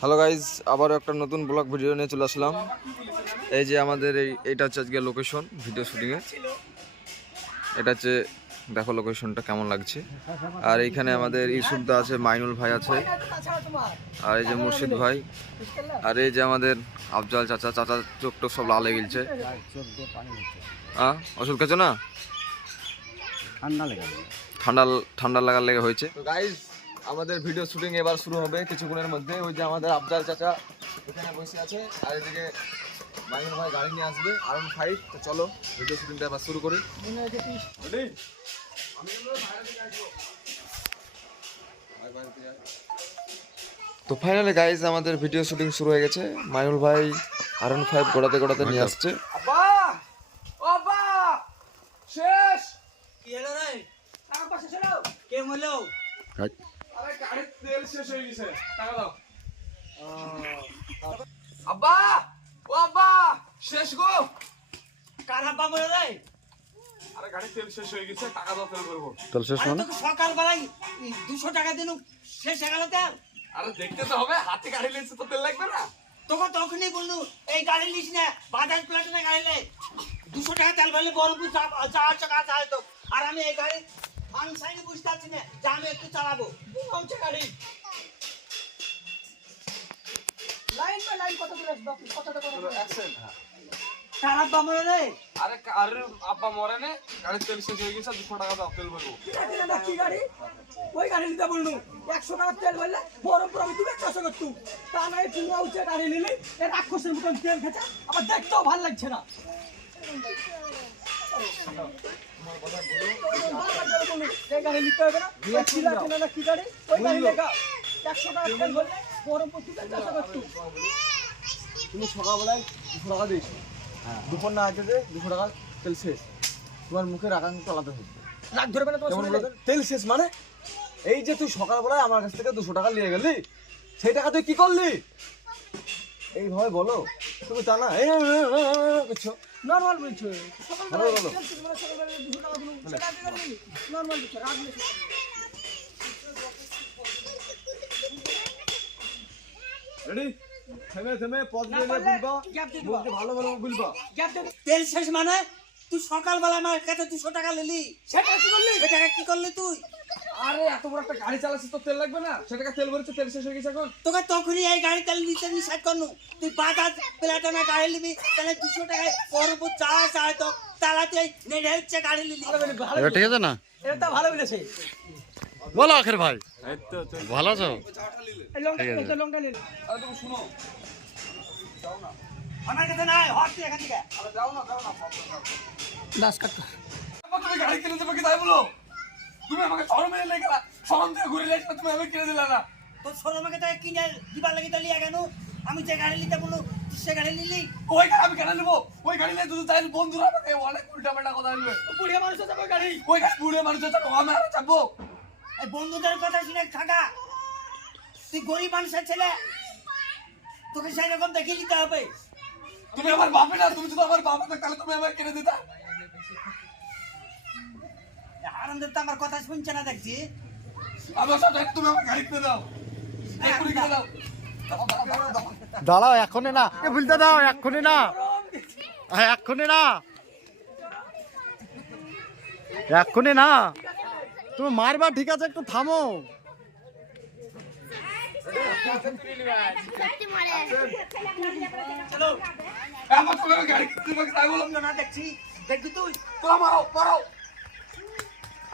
Hello guys আবারও একটা নতুন ব্লগ ভিডিও নিয়ে চলে আসলাম। এই যে আমাদের এই এটা হচ্ছে আজকে লোকেশন ভিডিও শুটিংয়ে এটা হচ্ছে, দেখো লোকেশনটা কেমন লাগছে। আর এইখানে আমাদের ইসুফদা আছে, মাইনুল ভাই আছে। আর এই যে মুর্শিদ ভাই। আর এই যে আমাদের আফজাল চাচা চাচা চোখ টোক সব লাল হয়ে গেছে হ্যাঁ ওষুধ খেছো না? ঠান্ডা লেগে ঠান্ডা ঠান্ডা লাগার লেগে হয়েছে। তো গাইজ আমাদের ভিডিও শুটিং এবার শুরু হবে কিছুক্ষণের মধ্যে। ওই যে আমাদের আফজাল চাচা এখানে বসে আছে আর এদিকে মাইনুল ভাই গাড়ি নিয়ে আসবে আরন ফাইভ তো চলো ভিডিও শুটিংটা এবার শুরু করি। তো ফাইনালি গাইজ আমাদের ভিডিও শুটিং শুরু হয়ে গেছে। মাইনুল ভাই আরন ফাইভ গোড়াতে গোড়াতে নিয়ে আসছে আব্বা ও আব্বা শেষ কি হলো রে টাকা পয়সা ছিল কে মরলো আরে গাড়ির তেল শেষ হয়ে গেছে টাকা দাও আব্বা! ও আব্বা! শেষ গো! কার হাব্বা মরলো রে আরে গাড়ির তেল শেষ হয়ে গেছে টাকা দাও তেল করব তাহলে শেষ আরে তোকে সকালবেলায় দুশো টাকা দিলু শেষ হয়ে গেল তেল। আরে দেখতে তো হবে হাতে গাড়ি লেগেছে তো তেল লাগবে না। তোকে তখনই বললু এই গাড়ি নিস না বাজাজ প্লাটিনা গাড়ি লে দুশো টাকা তেল ভরলে যাওয়ার টাকা আছে তো আর আমি এই গাড়ি সাইডে বুঝতে পারছি না যে আমি একটু চালাবো। হচ্ছে গাড়ি লাইন বাই লাইন কত করে কত কার হাব্বা মরলো রে? আরে আরে আব্বা মরে নে গাড়ির তেল শেষ হয়ে গেছে দুশো টাকা দাও তেল ভরবো। কি গাড়ি? ওই গাড়ি নিতে টাকা তেল বললে বরং আমি তুমি চাষা করতু। তা নয় তুমি উঠে গাড়ি নিলি এ রাক্ষসের মতন তেল খেতে আবার দেখতেও ভালো লাগছে না। তুমি সকালবেলায় দুশো টাকা দিয়েছ দুপুর না আছে যে দুশো টাকা তেল শেষ তোমার মুখের আকাঙ্ক চালাতে হবে রাগ ধরবে না তোমার? তেল শেষ মানে এই যে তুই সকালবেলায় আমার কাছ থেকে দুশো টাকা নিয়ে গেলি সেই টাকা তুই কি করলি এইভাবে বলো তুমি তা না করছ নর্মাল বলছো? ভালো বলো সকালবেলা দুশো টাকা দিলু সেটা কি গাড়ি নর্মাল বলছো রাগ বলছো রেডি থেমে থেমে পথ না দিয়ে পারলে বলবা গ্যাপ দিয়ে দিবা। বলতে ভালো ভালো বলবা। তেল শেষ মানে তুই সকালবেলা আমার কাছে দুশো টাকা নিলি। সেটা কি করলি? কি করলি তুই? আরে এত বড় একটা গাড়ি চালাচ্ছিস তো তেল লাগবে না? সে টাকা তেল ভরেছে তেল শেষ হয়ে গেছে এখন। তোকে তখনই এই গাড়ি তেল নিতে নিষেধ করনু। তুই বাজাজ প্লাটনা গাড়ি নিবি তাহলে দুশো টাকায় পরবর্তী চাওয়া চায় তো তাহলে নেড়ে হচ্ছে গাড়ি নিলি। এবার ঠিক আছে না? এটা ভালো বলেছে। বলো আখের ভাই। ভালো আছো? লঙ্কা নিন আরে তুমি শুনো। আমার কাছে নাই হট এখান থেকে। আরে যাও না যাও না। দাস কাকা তুমি গাড়ি কিনে দেবে কি তাই বলো? তুমি আমাকে শরমে এলে গেলা। শরম থেকে ঘুরে এলে তুমি আমাকে কিনে দিলা না। তোর ষোলোমাকে তাই কিনে দিবার লাগে তাহলে কেন? আমি যে গাড়ি নিতে বলল সে গাড়ি নিলি? ওই গাড়ি আমি কেন নেব? ওই গাড়ি নিয়ে তুই চাইলে বন্ধুরা আমাকে অনেক উল্টা পাল্টা কথা বলবে। বুড়িয়া মানুষ যাবে গাড়ি। ওই গাড়ি বুড়ে মানুষ চাপো আমি আর চাপবো। এই বন্ধুদের কথা শুনে থাকা। তুই গরিব মানুষের ছেলে। তোকে সেই রকম দেখে নিতে হবে। তুমি আমার বাপে না তুমি যদি আমার বাপে থাকতে তাহলে তুমি আমার কিনে দিতা। আনন্দের তো আমার কথা শুনছে না দেখছি। তুমি আমার গাড়ি কিনে দাও এক্ষুনি কিনে দাও। দাও, দাও, দাও, দাও। দাঁড়াও এক্ষুনি না। এ বলতে দাও এক্ষুনি না। হ্যাঁ এক্ষুনি না। এক্ষুনি না। তুমি মারবা ঠিক আছে একটু থামো। আমার না দেখছি। দেখবি তুই? তো মারো মারো মারো তুমি মারো হারাম দাদা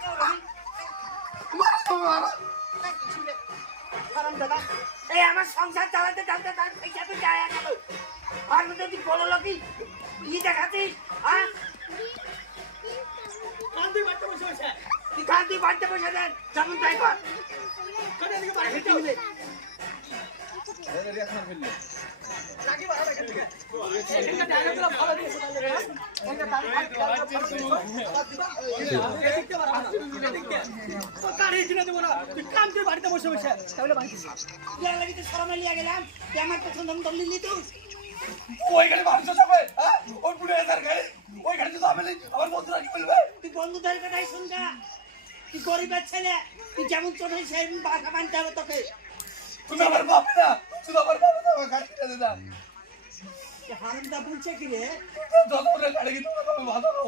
এই আমার সংসার চালাতে চালাতে তার পয়সা তো যায় গেল। আর মধ্যে বলো লোকি ই দেখাচ্ছিস হ্যাঁ? কান্দি বাড়তে বসে বসে। তুই বাড়তে বসে দেন যেমন তাই কর। বাড়িতে বসে বসে তাহলে বাড়ি দিবি। বিয়ার তো সরমে লিয়া গেলাম আমার পছন্দ মতো নিলি তুই ওই গাড়ি মানুষ কি বলবে তুই বন্ধুদের তুই গরিবের ছেলে, তুই যেমন চোখে সেই বাসা মানতে হবে তোকে তুমি আমার বাপ না আমার বাবা না আমার গাড়ি হারামটা বলছে কি রে? গাড়ি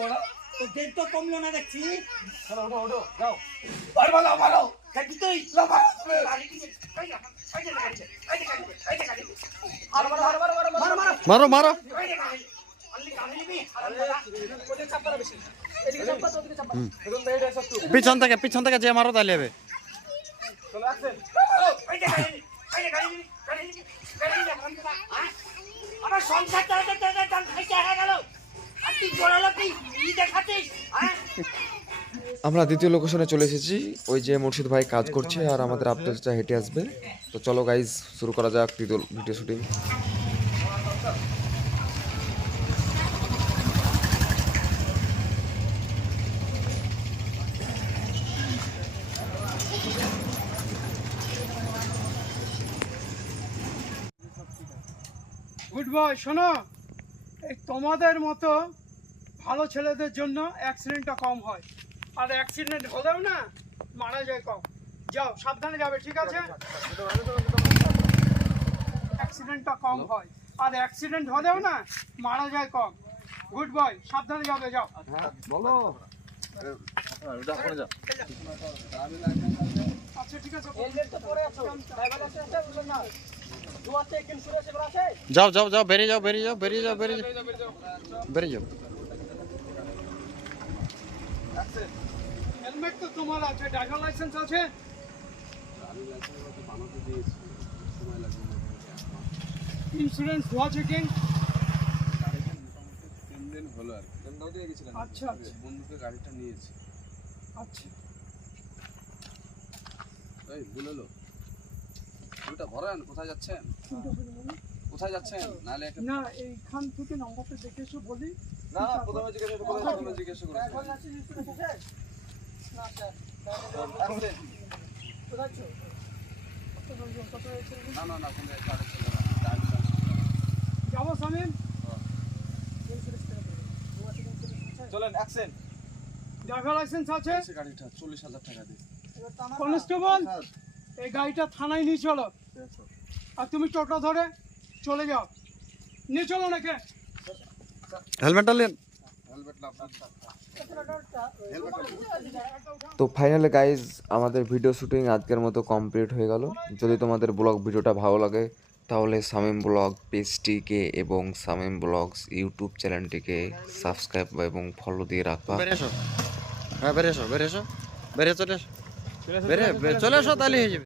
না। তো দেখ তো কমলো না দেখছি। চলো যাও। আর মারো গাড়ি। মারো মারো পিছন থেকে পিছন থেকে যে মারো তাহলে হবে। আমার সংসার আমরা দ্বিতীয় লোকেশনে চলে এসেছি। ওই যে মুর্শিদ ভাই কাজ করছে আর আমাদের আপডেটটা হেঁটে আসবে। তো চলো গাইজ শুরু করা যাক ভিডিও শুটিং গুড বয় শোনো। এই তোমাদের মতো ভালো ছেলেদের জন্য অ্যাক্সিডেন্টটা কম হয়। আর অ্যাক্সিডেন্ট হলেও না মারা যায় কম। যাও সাবধানে যাবে ঠিক আছে? অ্যাক্সিডেন্টটা কম হয়। আর অ্যাক্সিডেন্ট হলেও না মারা যায় কম। গুড বয় সাবধানে যাবে যাও। বলো। ওটা করে আচ্ছা, যাও যাও যাও বেরিয়ে যাও বেরিয়ে যাও বেরিয়ে যাও বেরিয়ে যাও। বেরিয়ে যাও। হেলমেট তো তোমার আছে ড্রাইভার লাইসেন্স আছে? ইন্স্যুরেন্স হওয়া চেকিং হলো আর আচ্ছা আচ্ছা। বন্ধুকে গাড়িটা নিয়েছি। আচ্ছা। এই বলেলো। ওটা ভরেন কোথায় যাচ্ছেন? কোথায় যাচ্ছেন? নাহলে না এইখান থেকে নম্বরটা দেখে এসো বলি। না না প্রথমে জিজ্ঞাসা করে প্রথমে জিজ্ঞাসা করে লাইসেন্স ইন্স্যুরেন্স না স্যার কোথায় আছো? না না না কোনো যাব সামিন আছে? চলেন অ্যাকশন ড্রাইভার লাইসেন্স আছে? গাড়িটা চল্লিশ হাজার টাকা দিয়ে। কনস্টেবল এই গাড়িটা থানায় নিয়ে চলো। আর তুমি টোটো ধরে চলে যাও। নিয়ে চলো নাকি হেলমেটটা নেন তো ফাইনালি গাইজ আমাদের ভিডিও শুটিং আজকের মতো কমপ্লিট হয়ে গেল। যদি তোমাদের ব্লগ ভিডিওটা ভালো লাগে তাহলে সামিম ব্লগ পেজটিকে এবং সামিম ব্লগস ইউটিউব চ্যানেলটিকে সাবস্ক্রাইব এবং ফলো দিয়ে রাখবা। এসো। হ্যাঁ বেরিয়ে এসো বেরিয়ে এসো। বেরিয়ে চলে এসো। বেরিয়ে বে- চলে আসো তাহলে হয়ে যাবে।